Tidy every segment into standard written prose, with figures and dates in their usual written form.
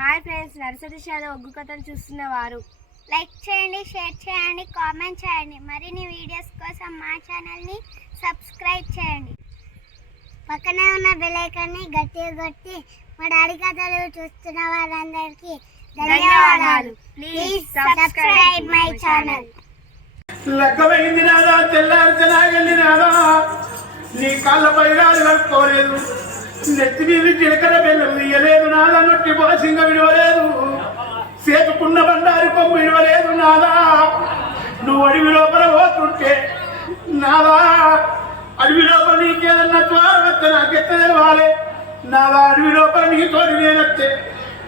Hi friends, nursery shallow ఒగ్గు కథలు చూస్తున్నవారు like చేయండి, share చేయండి, కామెంట్ చేయండి. మరిన్ని వీడియోస్ కోసం మా ఛానల్ని సబ్స్క్రైబ్ చేయండి. పక్కనే ఉన్న బెల్ ఐకాన్ని గట్టిగా కొట్టి మా డాడీ కథలు చూస్తున్న వారందరికీ ధన్యవాదాలు. Please subscribe my channel. లెక్కమైంది నాదా, తెల్లారి నాదా, నీ కాళ్ళ పైరాలు కట్టుకోలేదు, నెత్తి మీద చిలకర బెల్లం ఇయ్యలేదు నాదా, నొట్టి బాసింగ విడవలేదు, సేపుకున్న బండారి కొమ్ము విడవలేదు నాదా. నువ్వు అడవి లోపల పోతుంటే నాదా, అడవి లోపల నీకేదన్నా ద్వారం వస్తే నాకెత్త తెలవాలి నాదా. అడవి లోపల నీ తోడి నేనెత్తే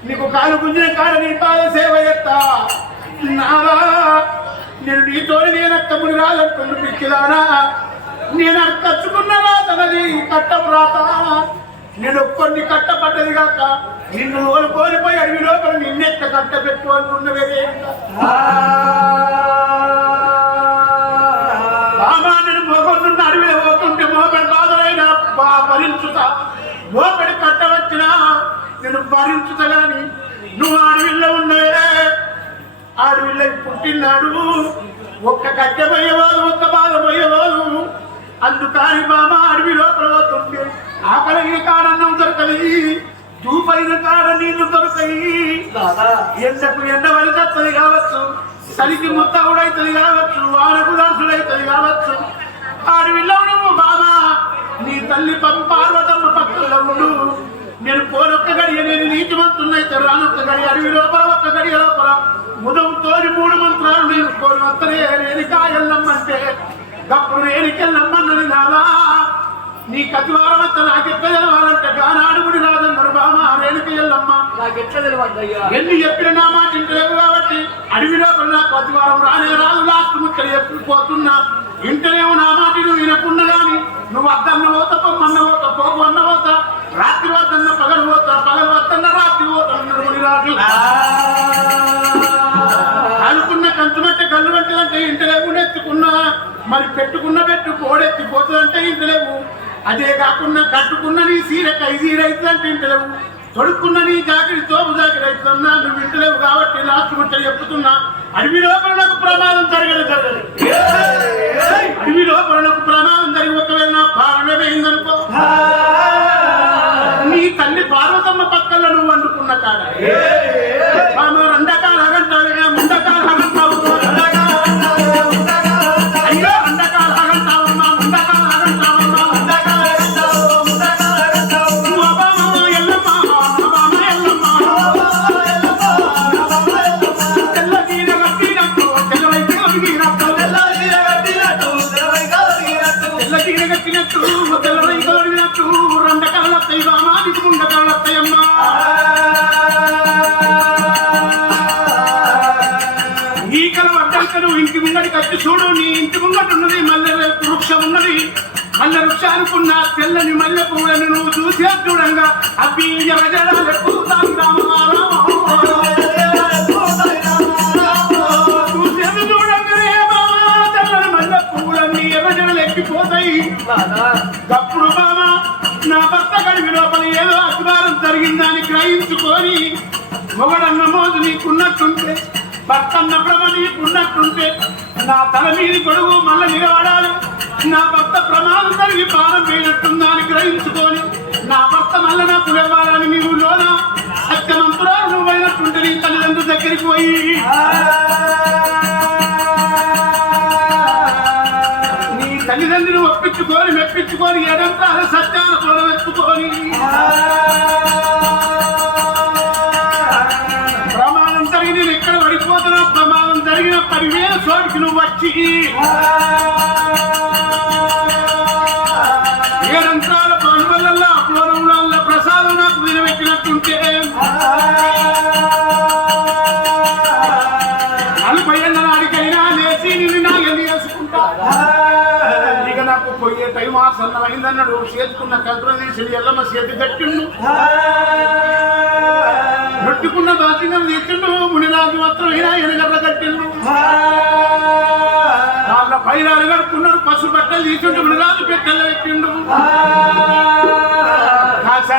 నీకు కాలు గుంజిన కాడ నీ పాద సేవ చేస్తా నాదా. నేను నీ తోడి నేనెత్తముని రాలంటుండు పిచ్చిదానా, నేను అక్కచ్చుకున్న రాతనది కట్టం రాత, నేను కొన్ని కట్టపడ్డది కాక నిన్ను కోల్పోయిపోయి అడవి లోపల నిన్నెత్త కట్ట పెట్టుకున్నవే. బామా నేను మోగొంటున్న అడవిలో పోతుంటే మోగడు బాధలైనా భరించుతా, మోగడి కట్ట వచ్చినా నేను భరించుతా. గాని నువ్వు అడవిలో ఉన్నవే, అడవిలో పుట్టినాడు ఒక్క కట్టె పోయేవాడు, ఒక్క బాధ పోయేవాడు. అందుకని బామ అడవి లోపల పోతుంటే ఆకలి కాడన్నం దొరకది, చూపైన కాడ నీళ్లు దొరకాయి. ఎండకు ఎండ వలికత్తది కావచ్చు, చలికి ముత్త కూడా అవుతుంది కావచ్చు, వానకు దాసుడు అవుతుంది కావచ్చు. అడవిలో నువ్వు బామ నీ తల్లి పార్వతమ్మ పక్కలో ఉండు. నేను పోనొక్క గడియ నేను నీతిమంతున్నైతే రానొక్క గడియ అడవి లోపల ఒక్క గడియ లోపల ముదంతోని 3 మంత్రాలు నేను కోరి వస్తనే రేణికాయల్లమ్మంటే గప్పుడు రేణికెళ్ళమ్మన్నది నాదా. నీ కతివారం అంతా నాకెట్లా తెలవాలంటే గానాడుగుడి రాదన్నారు బామ రేణికెళ్ళమ్మ. నాకెట్లా తెలియదయ్యా, ఎన్ని చెప్పిన నా మాట ఇంటలేవు కాబట్టి అడవి లోపల నాకు కతివారం రానే రాదు. లాస్ట్ ముక్కలు ఎప్పుడుపోతున్నా ఇంటనేమో నా మాట నువ్వు వినకున్నా గాని నువ్వు వద్దన్న పోతా, పొమ్మన్న పోతా, పోకు అన్న పోతా, రాత్రి వద్దన్న పగలు పోతా, పగలు వద్దన్న రాత్రి పోతా. రాజు అనుకున్న కంచుమంటే కళ్ళు పెట్టదంటే ఇంటలేవు, ఎత్తుకున్నా మరి పెట్టుకున్న పెట్టు కోడెత్తిపోతుందంటే ఇంటలేవు. అదే కాకుండా కట్టుకున్న నీ సీర కైజీర అవుతుందంటే ఇంటలేవు, తొడుక్కున్న నీ జాకిరి తోపు జాకిరి అవుతుందన్నా నువ్వు ఇంటలేవు. కాబట్టి లాస్ట్ ముచ్చట చెప్పుతున్నా అడవి లోపల నాకు ప్రమాదం జరగదు. అడవి లోపల నాకు ప్రమాదం జరిగి ఒకవేళ నా భావమే పోయిందనుకో, నీ తల్లి పార్వతమ్మ పక్కన నువ్వు వండుకున్న కాడ రెండకాల అగంటావుగా, ముండకాల అగంటావు, అయ్యో అండకాల అగంటావమ్మా, ముండకాల అగంటావమ్మా, నువ్వు అబామ ఎల్లమ్మా, అబామ ఎల్లమ్మా, తెల్ల తీర కట్టినట్టు తెల్లవై కలిగినట్టు, తెల్ల తీర కట్టినట్టు తెల్లవై కలిగినట్టు రెండకాల వస్తాయి బామా, నీకు ముండకాల వస్తాయమ్మా. ఈకల వడ్డంకను ఇంటి ముంగడి కట్టి చూడు, నీ ఇంటి ముంగటి ఉన్నది మల్లె వృక్షం ఉన్నది. మల్లె వృక్షానుకున్న తెల్లని మల్లె పువ్వులను నువ్వు చూసే చూడంగా అవి చూసేది చూడంగానే బామా తెల్లని మల్లె పువ్వులన్నీ ఎర్రజడలు ఎక్కిపోతాయి. అప్పుడు బామా నా భర్త గడివి లోపల ఏదో అద్వారం జరిగిందని గ్రహించుకొని మొగడన్న మోజు నీకున్నట్టుంటే, భర్తన్న భ్రమ నీకున్నట్టుంటే నా తల మీది గొడుగు మళ్ళీ నిలబడాలి. నా భర్త ప్రమాదం కలిగి ప్రాణం పోయినట్టుందా అని గ్రహించుకొని నా భర్త మళ్ళీ నాకు లేవాలని నీవు లోన సత్యమంతురాలు నువ్వైనట్టుంటే నీ తల్లిదండ్రుల దగ్గరికి పోయి నీ తల్లిదండ్రులు ఒప్పించుకొని మెప్పించుకొని ఎడంతా సత్యాన్ని పొడవెత్తుకొని ప్రమాదం జరిగి నేను ఎక్కడ పడిపోతున్నా, ప్రమాదం జరిగిన 10,000 చోటికి నువ్వు వచ్చి ఏడంత్రాల పనుల పూర్వంలో ప్రసాదం నాకు నిలబెట్టినట్టుంటే 40 ఏళ్ళ నాడికైనా లేచి నిన్ను నా ఎన్ని వేసుకుంటా. ఇక నాకు పోయే టైం ఆసన్నమైందన్నాడు. చేతుకున్న కంకులు తీసి ఎల్లమ్మ చేతి కట్టిండు, నొట్టుకున్న బాధ్యం తీసిండు. మునిరాజు మాత్రం అయినా ఎనగర్ర కట్టిండు, వాళ్ళ పైరాలు కడుక్కున్నాడు. పశు బట్టలు తీసుంటూ మునిరాజు పెట్టెల్లో పెట్టిండు.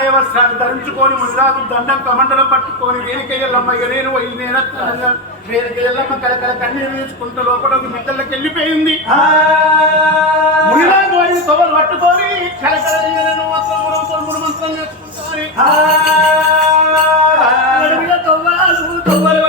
మాయ వస్త్రాన్ని ధరించుకొని మునిరాజు దండం కమండలం పట్టుకొని రేణుకయ్యల్లమ్మ నేను పోయి నేనత్తనగా రేణుకయ్యల్లమ్మ కలకల కన్నీరు తీసుకుంటూ లోపల మిద్దళ్ళకి వెళ్ళిపోయింది. మునిరాజు పోయి తొవ్వలు పట్టుకొని కలకల మంత్రం నేర్చుకుంటారు. తొవ్వలు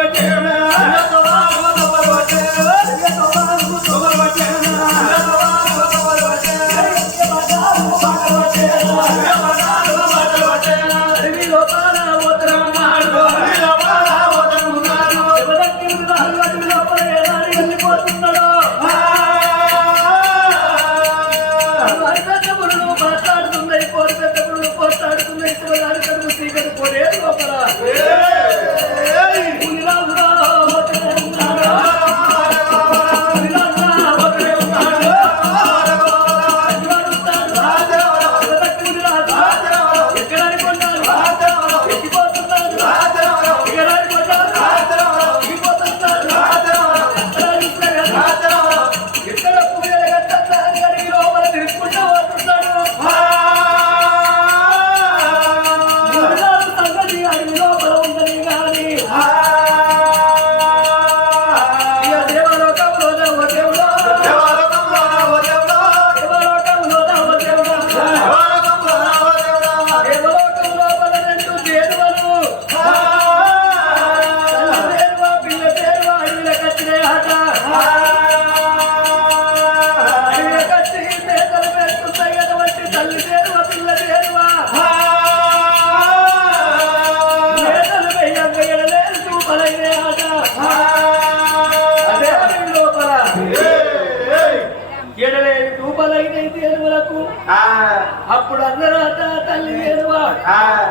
అప్పుడు అందరూ తల్లి లేదువా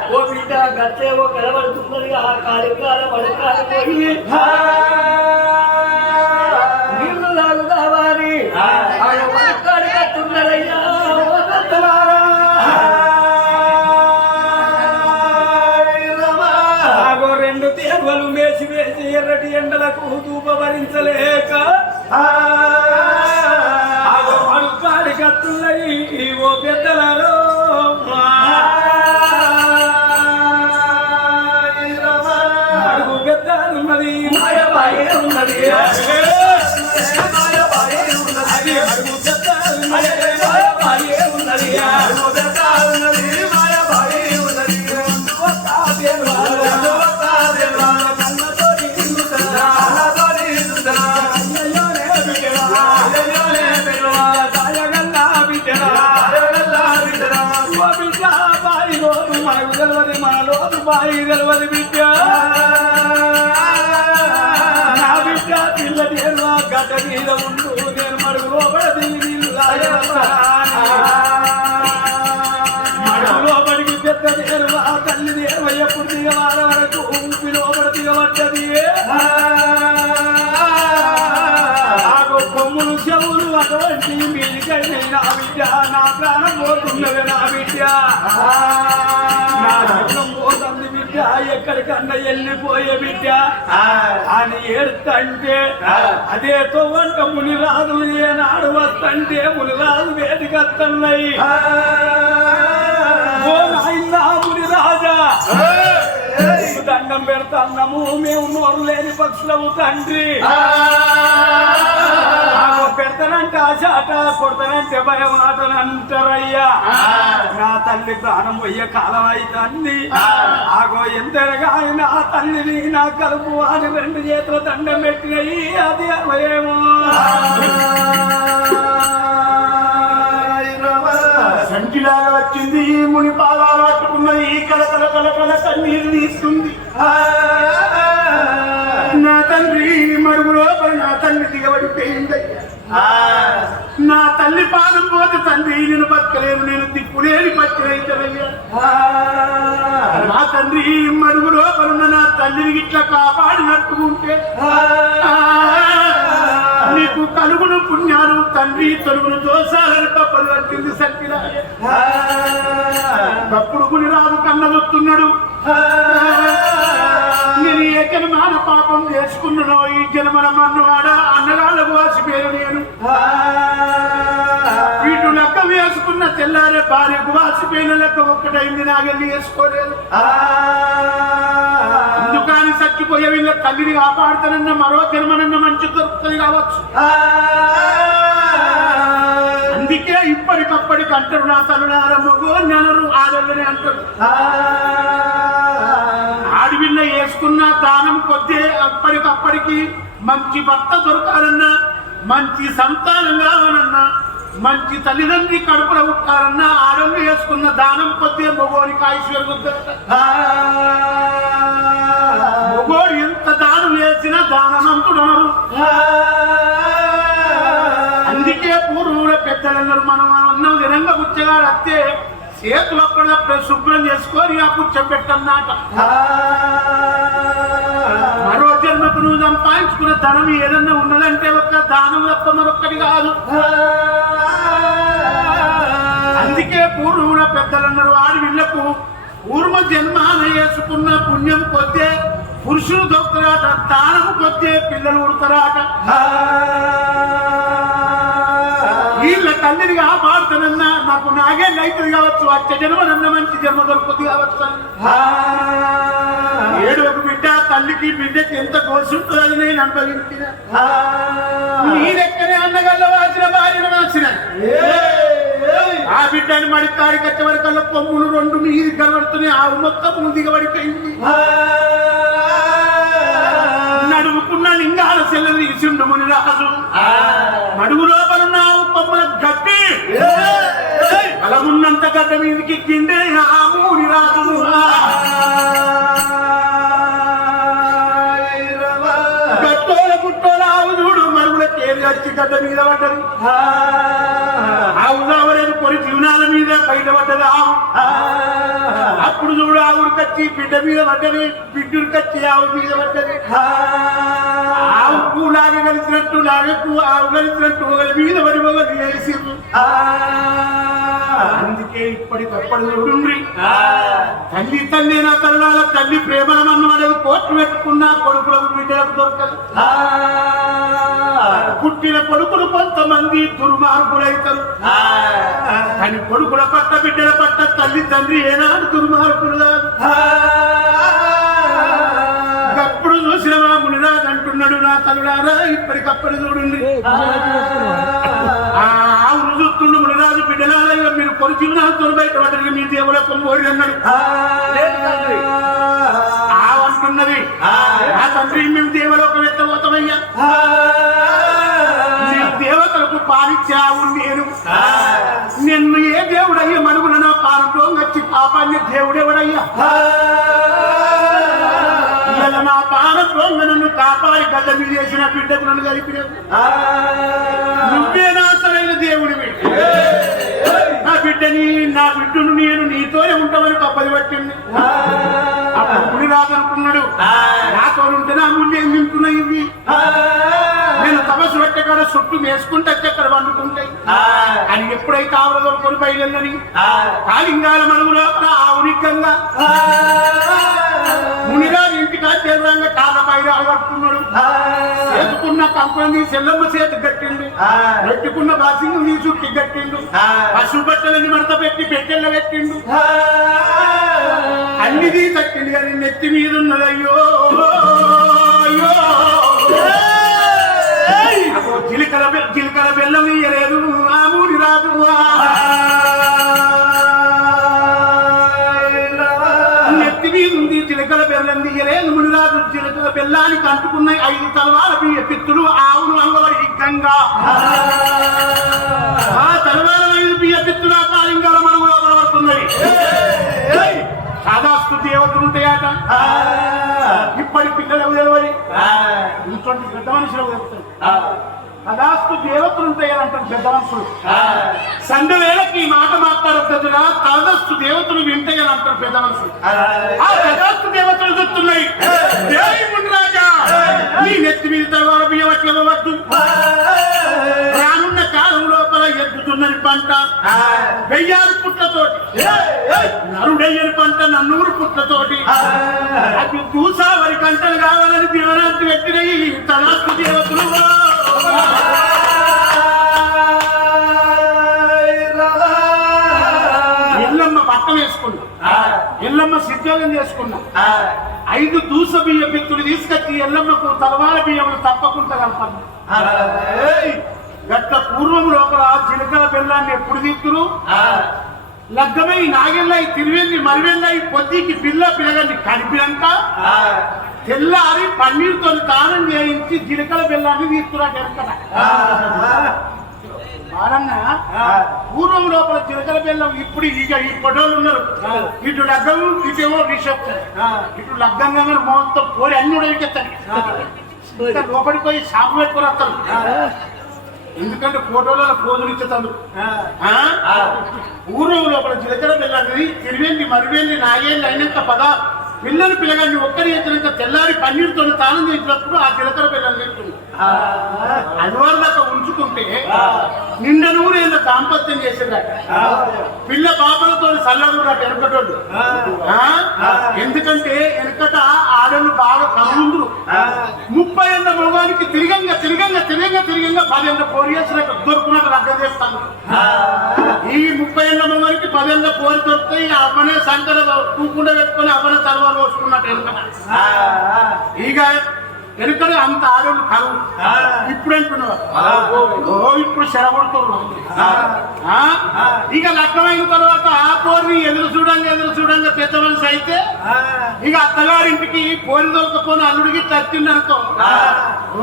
ఓ బిడ్డ గచ్చేవో కలబడుతున్నది ఆ కాలికాల పడకాల పోయి నీళ్లు లాగు కావాలి పడకాడు కట్టున్నారయ్యా రెండు తేర్వలు వేసి వేసి ఎర్రటి ఎండలకు దూప భరించలేక పడకాడి కట్టున్నాయి ఓ పెద్దలలో అడుగు పెద్దలు ఉన్నది మాయబాయే ఉన్నది అడుగు పెద్దలు మాయబాయే ఉన్నది మనలోను బాయి గెలవది బిడ్డ నా బిడ్డ పిల్ల నేను గడ్డ మీద ఉండు నేను మడుగులోబడి మడుగులోబడికి పెద్ద నేను ఆ తల్లి దేవ ఎప్పుడు దిగవాల వరకు ఊపిలోబడి దిగబడ్డది కొమ్ములు చెవులు అటువంటి మీదికైనా నా బిడ్డ నా ప్రాణం పోతున్నది నా బిడ్డ పోతుంది బిడ్డ ఎక్కడికన్నా వెళ్ళిపోయే బిడ్డ అని ఏడుతంటే అదే తోవంట మునిరాజు ఏనాడు వస్తంటే మునిరాజు వేదికత్తన్నాయి మునిరాజా దండం పెడతాము మేము నోరు లేని పక్షులము తండ్రి పెడతానంటే ఆశాట కొడతానంటే భయం ఆటలు అంటారయ్యా నా తల్లి ప్రాణం పోయే కాలం అవుతుంది ఆగో ఎంతగా నా తల్లిని నా కలుపు అని రెండు చేతుల దండం పెట్టినయి అది ఏమో సంచిలాగా వచ్చింది ముని పాదాలు పట్టుకున్నది కలకల కలకల కన్నీరు తీస్తుంది నా తండ్రి మడుగులో నా తల్లి దిగబడిపోయిందయ్యా నా తల్లి పాదం పోతే తండ్రి నేను బతకలేను నేను దిక్కులేని బతికలైతేనయ్యా నా తండ్రి మడుగు లోపలున్న నా తల్లిని ఇట్లా కాపాడినట్టుకుంటే నీకు కలుగును పుణ్యాలు తండ్రి తొలుగును దోషాలని తప్పలు పట్టింది సత్యరాయ తప్పుడు మునిరాజు కన్నదొస్తున్నాడు నేను ఏ జన్మాన పాపం చేసుకున్నానో ఈ జన్మల మన్నవాడ అన్నగాళ్ళకు వాసిపోయాను నేను వీటు లెక్క వేసుకుని చేసుకున్న తెల్లారే భార్యకు వాసిపోయిన లెక్క ఒక్కటైంది నాగల్ని వేసుకోలేదు. అందుకని చచ్చిపోయే వీళ్ళ తల్లిని కాపాడుతానన్న మరో జన్మనన్న మంచి దొరుకుతుంది కావచ్చు. అందుకే ఇప్పటికప్పటికి అంటారు నా తల్లులార మగో నెలలు ఆడళ్ళని అంటారు. ఆడవిల్ల వేసుకున్న దానం కొద్ది అప్పటికప్పటికి మంచి భర్త దొరకాలన్నా, మంచి సంతానం కావాలన్నా, మంచి తల్లిదండ్రి కడుపులో ఉంటారన్నా ఆడళ్ళు వేసుకున్న దానం కొద్ది మగోనికి ఐశ్వర్యం. మగోడు ఎంత దానం వేసినా దానమంతుడనరు. అందుకే పూర్వుల పెద్దలందరూ మనం అన్నం విధంగా పుచ్చగాడు అత్తే చేతులు అప్పుడప్పుడు శుభ్రం చేసుకొని ఆ కూర్చోబెట్టన్నమాట. మరో జన్మకు నువ్వు సంపాదించుకున్న ధనం ఏదన్నా ఉన్నదంటే ఒక్క దానం తప్ప మరొక్కటి కాదు. అందుకే పూర్వుల పెద్దలందరూ ఆడవిళ్లకు పూర్వ జన్మాన వేసుకున్న పుణ్యం కొద్దే పురుషులు దొరుకుతారాట, దానము కొద్దే పిల్లలు ఉడతారాట. వీళ్ళ తల్లిని కాపాడుతానన్నా నాకు నాగేళ్ళు అవుతుంది కావచ్చు, వచ్చే జన్మనన్న మంచి జన్మ దొరుకుతుంది కావచ్చు. ఏడు ఒక బిడ్డ తల్లికి బిడ్డకి ఎంత కోసి ఉంటుందని నేను అనుభవించిన. మీరెక్కనే అన్నగల్ల వాసిన భార్యను వాసిన ఆ బిడ్డని మడికాడి కట్టే వరకల్లా కొమ్ములు రెండు మీది కనబడుతున్నాయి. ఆవు మొత్తం ముందుగా పడిపోయింది. నడుముకున్న లింగాల సెల్లు తీసిండు మునిరాజు. నడుము లోపల ఆవు కొమ్మల గట్టి అలమున్నంత గడ్డ మీదకి కిందే ఆ మునిరాజు. గట్టోల గుట్టోల ఆవు చూడు మరుగుల కేరి వచ్చి గడ్డ మీద పడ్డది. ఆవు కావలేదు కొన్ని జీవనాల మీద బయటపడ్డది ఆవు. అప్పుడు చూడు ఆవుడికచ్చి బిడ్డ మీద పడ్డది, బిడ్డుడికచ్చి ఆవు మీద పడ్డది. ఆవు లాగ కలిసినట్టు లాగకు ఆవు కలిసినట్టు ఒకరి మీద పడి ఒకరు వేసిర్రు. అందుకే ఇప్పటికప్పుడు చూడుండ్రి తల్లి తల్లి నా తల్లాల తల్లి ప్రేమనమన్నవాడు కోట్లు పెట్టుకున్నా కొడుకులకు బిడ్డలకు దొరకదు. పుట్టిన కొడుకులు కొంతమంది దుర్మార్గులైతారు, కానీ కొడుకుల పట్ల బిడ్డల పట్ల తల్లి తండ్రి ఏనాడు దుర్మార్గులు కాదు. అప్పుడు చూసిన మా మునిరాజు అంటున్నాడు నా తల్లులారా ఇప్పటికప్పుడు చూడండి. ఆవును చూస్తుండు మునిరాజు బిడ్డలారా మీరు కొడు జీవనాలతో బయటపడ్డ మీ దేవుల కొమ్మోడి అన్నాడు. ఆవు అంటున్నది ఆ తండ్రి మేము దేవలోకం ఎత్తబోతామయ్యా, దేవతలకు పాలిచ్చే ఆవు నేను ఏ దేవుడయ్యా మనుగున నా పాలతో వచ్చి పాపాన్ని దేవుడెవడయ్యా, నా పాలతో నన్ను కాపాడి గడ్డ మీద చేసిన బిడ్డకు నన్ను కలిపినావు. నువ్వే నా అసలైన దేవుడివి. నా బిడ్డను నేను నీతోనే ఉంటామని కప్పది పట్టింది. అప్పుడు మునిరాజనుకున్నాడు నాతో ఉంటే నా మూల్యం నింపున్నాయి ఇవి. నేను తపస్సు పట్టే కాడ చుట్టూ వేసుకుంటే అక్కడ వండుకుంటాయి అని ఎప్పుడైతే ఆవుల దొరుకుని బయలుదేరని కాలింగాల మనుగు లోపల ఆవునికంగా మునిరాజు ఇంటికి తీవ్రంగా కాళ్ళ పైన అలగట్టుకున్నాడు. చేతుకున్న కంకులని సెల్లమ్మ చేతి కట్టిండు, పెట్టుకున్న బాసింగు నీ చుట్టి కట్టిండు, పశువు బట్టలని మడత పెట్టి పెట్టెళ్ళ పెట్టిండు. అన్నిది కట్టిండు కానీ నెత్తి మీద ఉన్నది అయ్యో జీలకర్ర బెల్లం ఇయ్యలేదు ఆ మునిరాజు. నెత్తి మీద ఉంది జీలకర్ర బెల్లం తీయలేదు మునిరాజు. జీలకర్ర బెల్లానికి అంటుకున్నాయి 5 తలవాల బియ్య పిత్తులు ఆవును అంగవడి గంగా. ఆ తలవాల 5 బియ్య పిత్తులు ఆ కాలింగాల మనములో కనబడుతున్నాయి. సాదాస్తు దేవతలు ఉంటాయట. ఇప్పటి పిల్లలు తెలియని ఇంకోటి పెద్ద మనుషులకు తెలుస్తుంది. కదాస్తు దేవతలు ఉంటాయని అంటారు పెద్ద మనుషులు. సండే వేళకి ఈ మాట మాట్లాడద్దుగా కదాస్తు దేవతలు వింటాయని అంటారు పెద్ద మనుషులు. ఆ కదాస్తు దేవతలు చెప్తున్నాయి రాజా నీ నెత్తి మీద తర్వాత బియ్యవట్లవద్దు. రానున్న కాలం లోపల ఎద్దుతున్నది పంట 1000 పుట్లతోటి, నరుడయ్యని పంట 400 పుట్లతోటి. అది చూసా వరి కంటలు కావాలని దీవనాన్ని పెట్టినవి తదాస్తు దేవతలు. ఉద్యోగం చేసుకున్నా 5 దూస బియ్య బిత్తులు తీసుకొచ్చి ఎల్లమ్మకు తలవాల బియ్యములు తప్పకుండా కలపాలి. గట్ల పూర్వం లోపల జీలకర్ర బెల్లాన్ని ఎప్పుడు తీస్తురు? లగ్గమై నాగెళ్ళయి తిరువెళ్ళి మరివెళ్ళయి పొద్దుకి పిల్లగాన్ని కలిపినాక తెల్లారి పన్నీరుతో తానం చేయించి జీలకర్ర బెల్లాన్ని తీస్తున్నారు ఎక్కడ బాలన్నా. పూర్వం లోపల జీలకర్ర బెల్లం ఇప్పుడు ఇక ఈ ఫోటోలు ఉన్నారు. ఇటు లగ్గం ఇటేమో రిసెప్షన్. ఇటు లగ్గంగా మొత్తం పోరి అన్ని ఉడకెత్తారు. లోపలికి పోయి షాపు పెట్టుకుని వస్తారు. ఎందుకంటే ఫోటోలలో పోజులు ఇచ్చేతాడు. పూర్వం లోపల జీలకర్ర బెల్లాన్ని తిరివెళ్ళి మరివెళ్ళి నాగేళ్ళు అయినాక పిల్లలు పిల్లగాన్ని ఒక్కరి ఎత్తినాక తెల్లారి పన్నీరుతో తానం చేసినప్పుడు ఆ జీలకర్ర బెల్లం తింటుంది. అదివారు దాకా ఉంచుకుంటే నిండ నూరేళ్ళ దాంపత్యం చేసేదాక పిల్ల పాపలతో చల్లగా ఎనకటోళ్ళు. ఎందుకంటే వెనకట ఆడలు బాగా కమ్ముండ్రు. 30 ఏళ్ళ మగవానికి తిరిగంగా 10 ఏళ్ళ పోరి చేసినాక దొరుకున్నట్టు లగ్గం చేస్తాను. ఈ 30 ఏళ్ళ మగవానికి 10 ఏళ్ళ పోరి దొరుకుతాయి. అమ్మనే సంకర కూకుండా పెట్టుకుని అమ్మనే తలవారు పోసుకున్నట్టు వెనకట. ఇక వెనుకడు అంత ఆడోళ్ళు కరువు. ఇప్పుడు అంటున్నారు ఇప్పుడు చెరగొడుతున్నారు. ఇక లగ్నమైన తర్వాత ఆ పోరిని ఎదురు చూడంగా పెద్ద మనిషి అయితే ఇక అత్తగారింటికి పోరి దొరకపోని అల్లుడికి తచ్చిందనుకో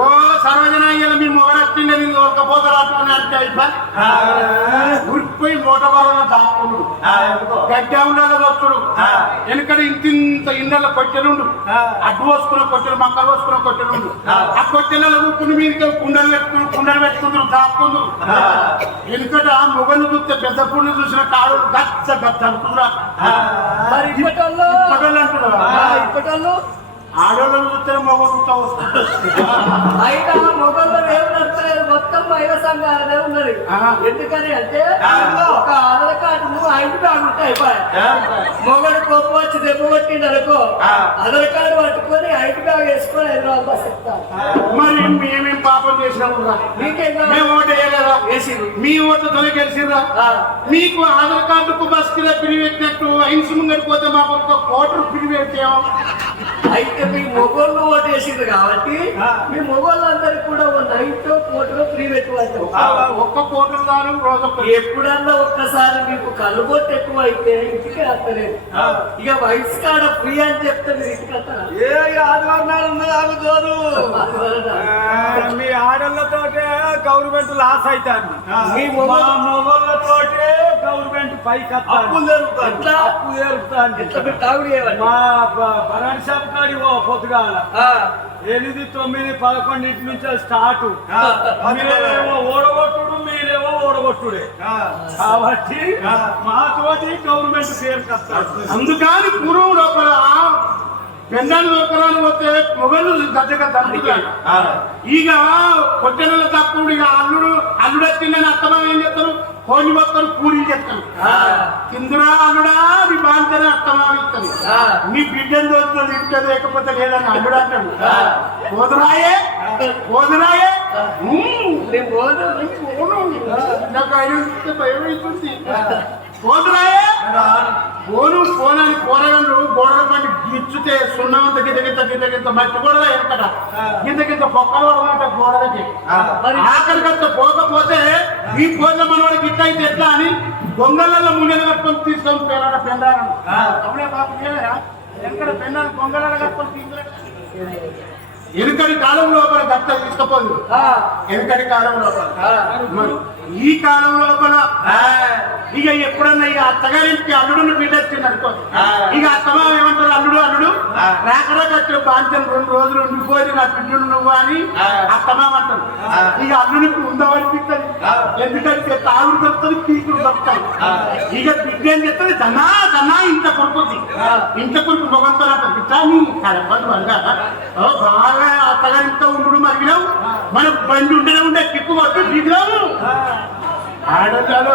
ఓ సర్వజనాయ్యలు మీ మొగడచ్చిండే నేను దొరకపోతాడు అంటే అయిపోయి ఉరికిపోయి మూట బాగా దాక్కుడు గడ్డ ఉండాలి వచ్చుడు. వెనుకడు ఇంత ఇండ్ల కొట్టెలుండు అడ్డు పోసుకున్న కొట్టెలు మక్కలు పోసుకున్న కొట్టెలు ఆ కొట్టెలలో ఊపుకుని మీదకి కుండలు పెట్టుకుందరు దాక్కుందరు. ఎందుకంటే ఆ మొగలు చూస్తే పెద్ద పుండు చూసిన కాడు గచ్చ అనుకున్నా అంటున్నారు. ఆడోళ్ళని చూస్తే మొగలు అయినా మొగల్లో ఏమన్నారు మొత్తం మహిళా సంఘాలనే ఉన్నది. ఎందుకని అంటే ఒక ఆధార్ కార్డు 5 బ్యాగ్ ఉంటాయి. మొగడు కోపం వచ్చి దెబ్బ కొట్టిండు అనుకో ఆధార్ కార్డు పట్టుకొని 5 బ్యాగ్ వేసుకొని హైదరాబాద్ బస్ ఎక్కుతారు. మరి మేమేం పాపం చేసినాము? మీ ఓట్లతో గెలిచిర్రా? మీకు ఆధార్ కార్డుకు బస్ కిలో పిరి పెట్టినట్టు ఐన్స్ ముందరికి పోతే మాకు ఒక కోటర్ పిరి పెట్టాము. అయితే మీ మొగోళ్ళు ఓటు వేసింది కాబట్టి మీ మొగోళ్ళందరికీ కూడా నైట్ కోటలో ఫ్రీ పెట్టుకోవచ్చు. ఒక్క కోటర్ దాని రోజు ఎప్పుడన్నా ఒక్కసారి మీకు కలుగొట్టు ఎక్కువ అయితే ఇంటికి వస్తలేదు. ఇక వయసు కాడ ఫ్రీ అని చెప్తే మీరు ఇంటికి వస్తారా? ఏ ఆదివారం ఉన్నదాలు మీ ఆడళ్ళతోటే గవర్నమెంట్ లాస్ అవుతాను. మీ మొగోళ్ళతోటే గవర్నమెంట్ పైకి అప్పు జరుగుతాను. మా బరాణి షాప్ కాడి పొద్దుగాల 8, 9, 11 నుంచి స్టార్ట్. మీరేమో ఓడగొట్టుడే కాబట్టి మాతోటి గవర్నమెంట్ పేరు కట్టారు. అందుకని పూర్వం లోపల పెండాలు లోపలాలు పోతే మొగలు గద్దగా దంపుతాడు. ఇక కొట్టెల తప్పుడు ఇక అల్లుడు వచ్చిందని అత్తమా ఏం చెప్తారు? కోని మొత్తం పూరి చెప్తాను. కిందురా అల్లుడా నీ బాంతనే అత్తమా ఇస్తుంది. నీ బిడ్డను దోచుకొని ఇంట్లో లేకపోతే లేదని అల్లుడు అంటాడు. పోదురాయే నాకు ఆయన భయం అవుతుంది. పోదురాయే పోనని పోరగండు గోడల పని గిచ్చుతే సున్నం గింత మట్టి గోడగా ఎక్కట గింత పొక్కలు పడమంట గోడలకి. ఆఖరికంత పోకపోతే ఈ పోర్ల మనవాడికి ఇట్లా అయితే ఎట్లా అని దొంగలలో ముంగలు కట్టుకొని తీసుకొని పెండాలను. అవునే పాప ఎక్కడ పెండాలు దొంగలలో కట్టుకొని తీసుకురా. వెనుకటి కాలం లోపల గట్ట తీసుకపోదు. వెనుకటి కాలం లోపల ఈ కాలం లోపల ఇక ఎప్పుడన్నా ఇక అత్తగారింటికి అల్లుడుని బిడ్డ వచ్చింది అనుకో ఇక అత్తమా ఏమంటారు? అల్లుడు రాకరాకట్టు బాంచం 2 రోజులు ఉండిపోయి నా బిడ్డను నువ్వు అని అత్తమా అంటారు. ఇక అల్లుడికి ఉందవనిపిస్తుంది. ఎందుకంటే తాగుడు దొరుకుతుంది, పీకుడు దొరుకుతాయి. ఇక బిడ్డ ఏం చెప్తుంది? దన్నా ఇంత కొడుకు మొగంతో బిడ్డ నీ కలపదు అనగా బాగా అత్తగారింత ఉండు మరిగినావు. మనకు బండి ఉండే కిక్కు కొట్టు దిగురాము ఆడదాలో